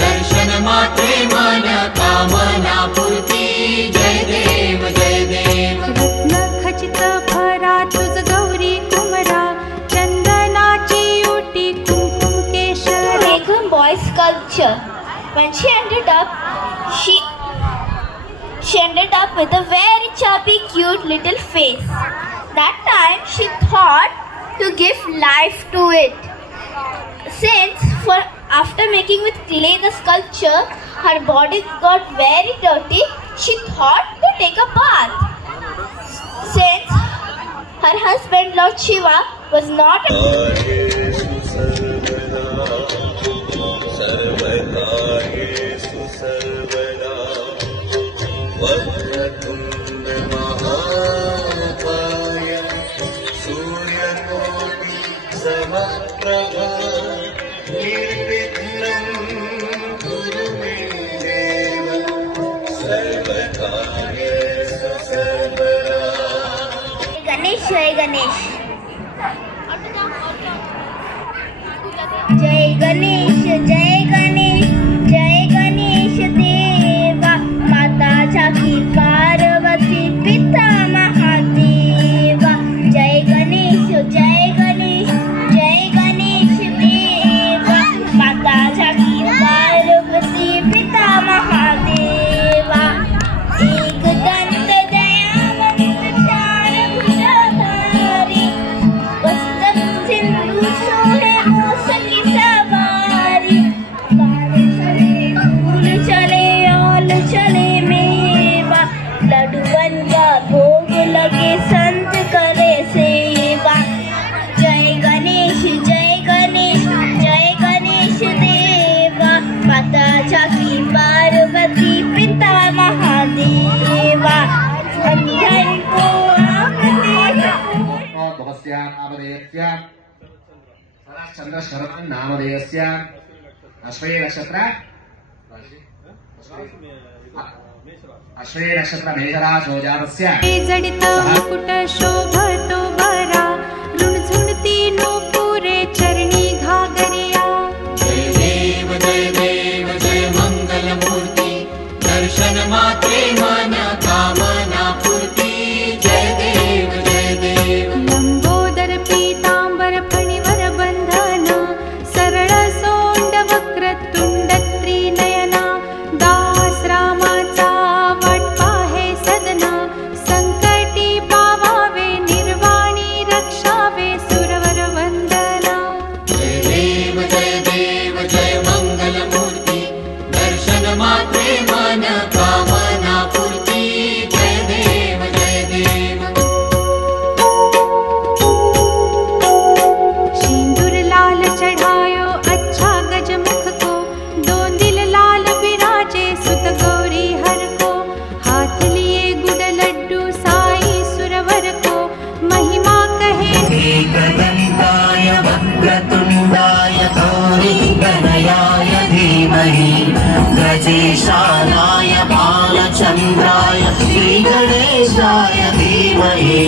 दर्शन मात्रे मन कामना पूर्ती। जय देव जय देव। रत्न खचित भरा तुझ गौरी कुमरा, चंदनाची ओटी कुंकुम केशर. Make a boy sculpture. When she ended up with a very chubby, cute little face. That time she thought to give life to it. Since after making with clay the sculpture, her body got very dirty, she thought to take a bath. Since her husband Lord Shiva was not Ganesh, Jai Ganesh. Jai Ganesh, Jai Ganesh, Jai Ganesh Deva. Mata Jaki Parvati Pita Mahadeva. Jai Ganesh, Jai Ganesh, Jai Ganesh Deva. Mata Jaki Parvati Pita Mahadeva. Ek dant dayavanत चार भुजाधारी, वसत सिंधु सोहे मूस की सवारी. फूल चले औल चले मेवा, लड्डुअन का भोग लगे संत करे सेवा. जय गणेश जय गणेश जय गणेश देवा. माता जाकी पार्वती पिता महादेवा. अंधन को आँख नामधेयस्य चंद्र शरद नामधेयस्य अश्वय नक्षत्र मेषराशो जातस्य जडित मुकुट शोभतो बरा, रुणझुणती नूपुरे चरणी घागरिया. जय देव जय देव जय मंगल मूर्ति, दर्शन मात्रे मन कामना पूर्ती. जय देव जय देव. लंबोदर पीतांबर फणिवर बंधन, सरळ सोंड वक्र तुंड त्रिनयना. दास रामाचा वाट पाहे सदना, संकटी पावावे निर्वाणी रक्षावे सुरवर वंदना. जय देव जय देव जय मंगल मूर्ति, दर्शन मात्रे मन कामना पूर्ती. जय देव जय देव. सिंदूर लाल चढ़ायो अच्छा गजमुख को, दो दिल लाल बिराजे सुत गौरी हर को. हाथ लिए गुड़ लड्डू साई सुरवर को, महिमा कहे एकदन्ताय वक्रतुण्डाय गौरीगणयाय धीमहि, गजेशानाय बालचन्द्राय श्रीगणेशाय धीमहि.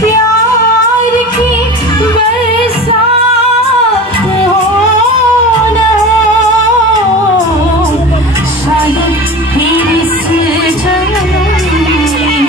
प्यार की बरसात हो न हो, शायद फिर इस जन्म में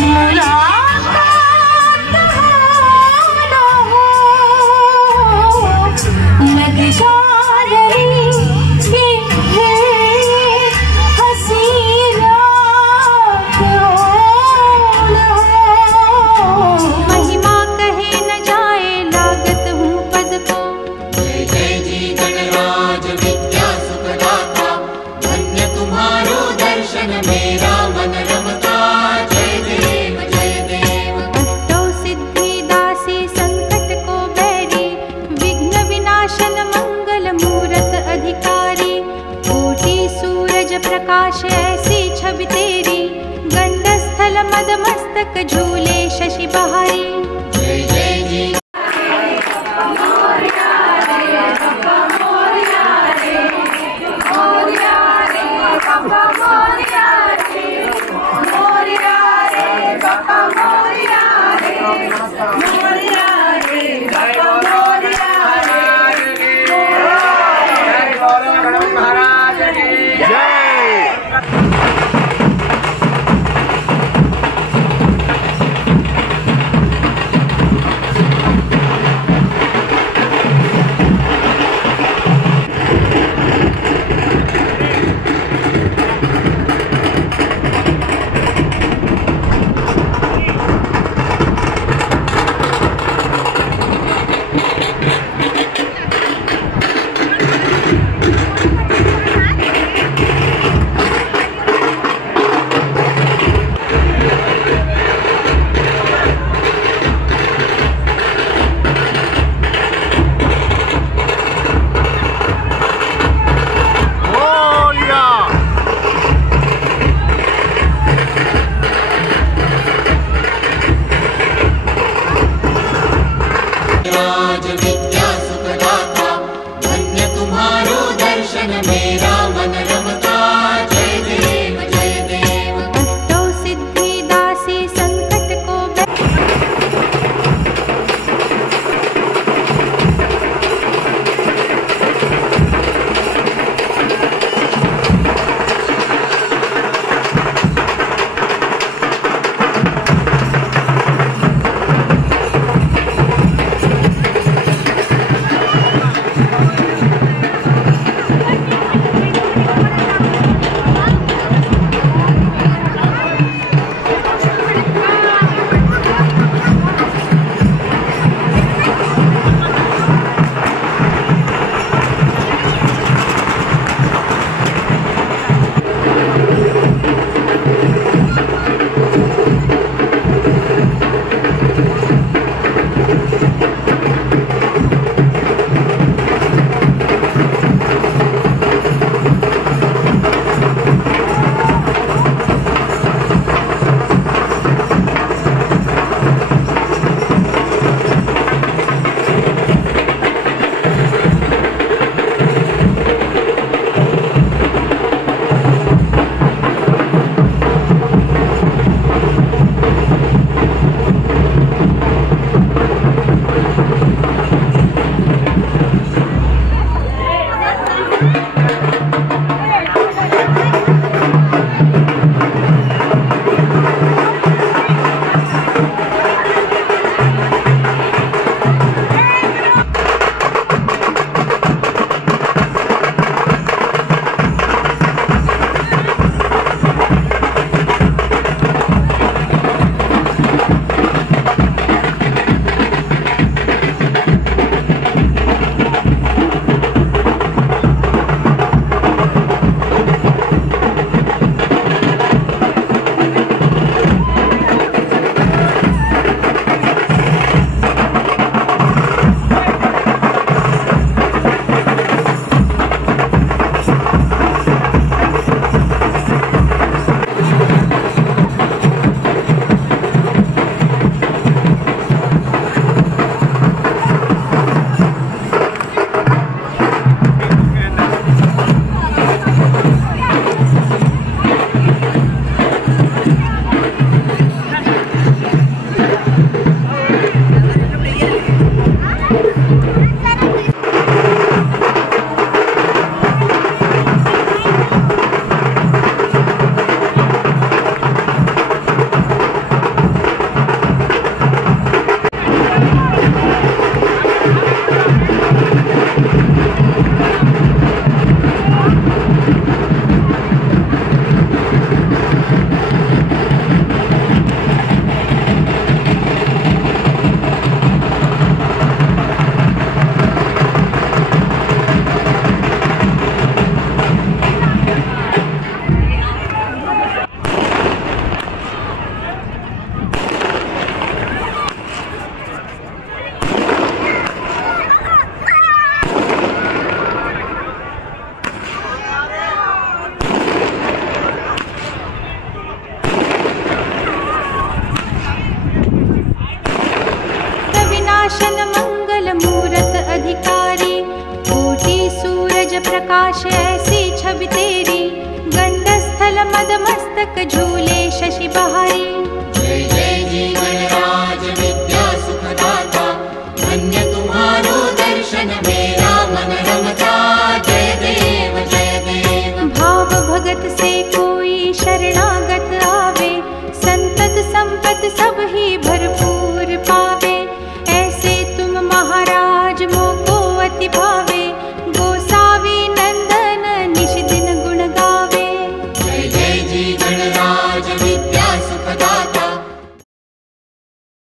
मुलाकात हो न हो. लग जा रही है हंसी रात हो न हो. महिमा कहे न जाए लागत हूँ पद को. जय जय जी गणराज विद्या सुखदाता, धन्य तुम्हारो दर्शन मेरा मन रमता. जय देव जय देव. अष्टौ सिद्धि दासी संकट को बैरी, विघ्न विनाशन मंगल मूरत अधिकारी. कोटि सूरज प्रकाश ऐसी छवि तेरी, गंड स्थल मद मस्तक झूले शशि बहारी. जय जय जी. गणराज विद्या सुखदाता, धन्य तुम्हारो दर्शन मेरा मन रमता। जय देव जय देव। अष्टौ सिद्धि दासी संकट को प्रकाश ऐसी छवि तेरी, गंडस्थल मदमस्तक झूठ